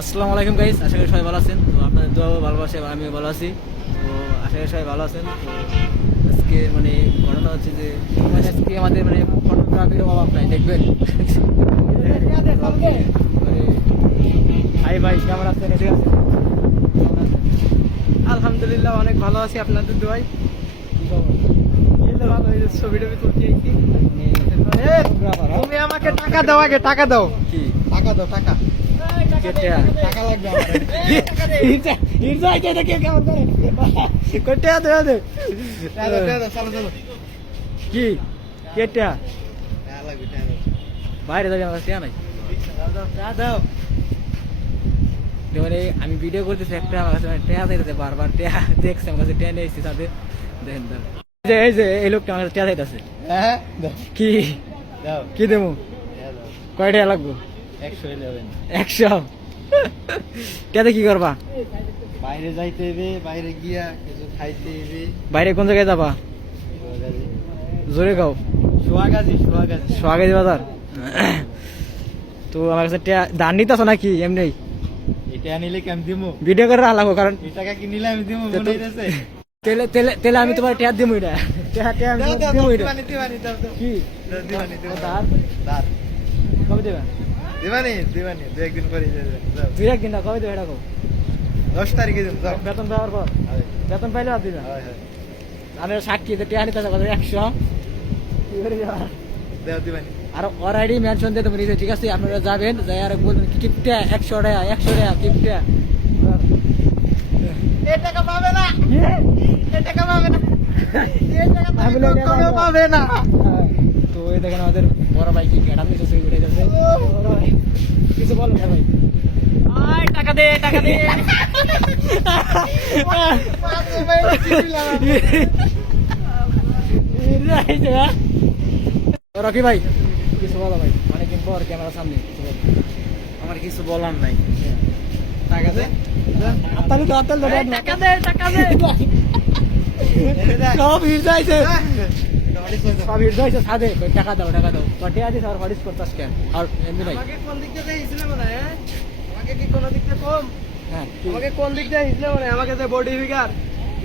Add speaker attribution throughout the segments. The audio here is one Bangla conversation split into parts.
Speaker 1: আসসালামু আলাইকুম গাইস আশা করি সবাই ভালো আছেন। তো আপনাদের দোয়া ভালোবাসে আমিও ভালো আছি। তো আশা করি সবাই ভালো আছেন। তো আজকে মানে ঘটনা হচ্ছে যে মানে আজকে আমাদের মানে ফটোগ্রাফির অভাব নাই দেখবেন। হাই ভাই কেমন আছেন? ঠিক আছে
Speaker 2: আলহামদুলিল্লাহ অনেক ভালো আছি আপনাদের দোয়াই এই ভালো ছবি টবি তুলতে আইছি
Speaker 1: মানে, হ্যাঁ?
Speaker 2: তুমি আমাকে টাকা দাও আগে টাকা দাও।
Speaker 1: কি?
Speaker 2: টাকা দাও টাকা।
Speaker 1: কি কেটে বাইরে যাবে আমার টিয়া নাই।
Speaker 2: দাও,
Speaker 1: মানে আমি ভিডিও করতেছি একটা আমার কাছে টেয়া দিতে বারবার টেয়া দেখছি আমার কাছে টেয়া নিয়ে এসেছি তাদের দেখেন এই যে- এই যে এই লোকটা আমার কাছে টেয়া দিতেছে
Speaker 2: হ্যাঁ
Speaker 1: কি?
Speaker 2: দাও।
Speaker 1: কি দেবো?
Speaker 2: টাকা
Speaker 1: কয় টেয়া লাগবো?
Speaker 2: একশো ইলেভেন
Speaker 1: কি করবা?
Speaker 2: বাইরে যাইতে হবে বাইরে গিয়া কিছু খাইতে হবে
Speaker 1: বাইরে কোন জায়গায় যাবা? জোরে খাও
Speaker 2: সোয়াগাজি
Speaker 1: বাজার। তো আমার কাছে দান নিতেছ নাকি এমনি?
Speaker 2: এটা নিলে কেমন দিমু?
Speaker 1: ভিডিও করে রাখলাম কারণ
Speaker 2: টাকা কি নিলে আমি দিমু? মনে
Speaker 1: তেলে তেলে তেলে আমি তোমার টেয়া দিব এটা। টেয়া টেয়া আমি
Speaker 2: দাও
Speaker 1: তোমার
Speaker 2: দাও
Speaker 1: দিব এটা। কি? দাঁত।
Speaker 2: দাঁত।
Speaker 1: কবে দেবে?
Speaker 2: দিবানি দিবানি দু একদিন পরে
Speaker 1: দুই একদিন না কবে দেবে এটা
Speaker 2: দশ তারিখে দিন
Speaker 1: বেতন দেওয়ার পর? বেতন পাইলে আর দিবে?
Speaker 2: হয়, হয়।
Speaker 1: আমি সাক্ষী তো টেয়া নিতে একশো? কি করে
Speaker 2: দেও দিবানি।
Speaker 1: আর ওর আইডি মেনশন দিয়ে তুমি ঠিক আছে? আপনারা যাবেন যাই আর বলবেন কি কিপটা একশো টাকা একশো টাকা কিপটা
Speaker 2: এ টাকা পাবে না। এ টাকা পাবে না। এ টাকা।
Speaker 1: পাবে
Speaker 2: না।
Speaker 1: তো এই দেখেন আমাদের বড় ভাই কি উঠে যাচ্ছে বড় ভাই, কিছু বলো ভাই। আয় টাকা দে টাকা দে? রকি ভাই কিছু বলো ভাই। অনেকদিন পর ক্যামেরার সামনে কিছু বলো।
Speaker 2: আমার কিছু বলার নাই। টাকা দে।
Speaker 1: আত্তালি তো আত্তালি
Speaker 2: টাকা দে টাকা দে।
Speaker 1: সব যাইছে।
Speaker 2: গাড়ি যাও।
Speaker 1: সব সাদে টাকা দাও টাকা দাও। কটে আর হরিস করতাস কেন আর এমনি ভাই
Speaker 2: কোন দিক দিয়ে হিসলে মনে হয়? হ্যাঁ? আমাকে কি কোন দিক দিয়ে কম?
Speaker 1: হ্যাঁ
Speaker 2: আমাকে কোন দিক দিয়ে হিসলে মনে? আমাকে যে বডি ফিগার।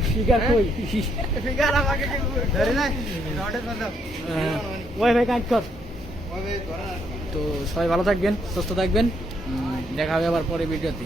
Speaker 1: ফিগার কই?
Speaker 2: ফিগার আমাকে কি ধরে নাই? রডে চলে
Speaker 1: হ্যাঁ। ওই ভাই কর। তো সবাই ভালো থাকবেন সুস্থ থাকবেন। দেখা হবে আবার পরে ভিডিওতে।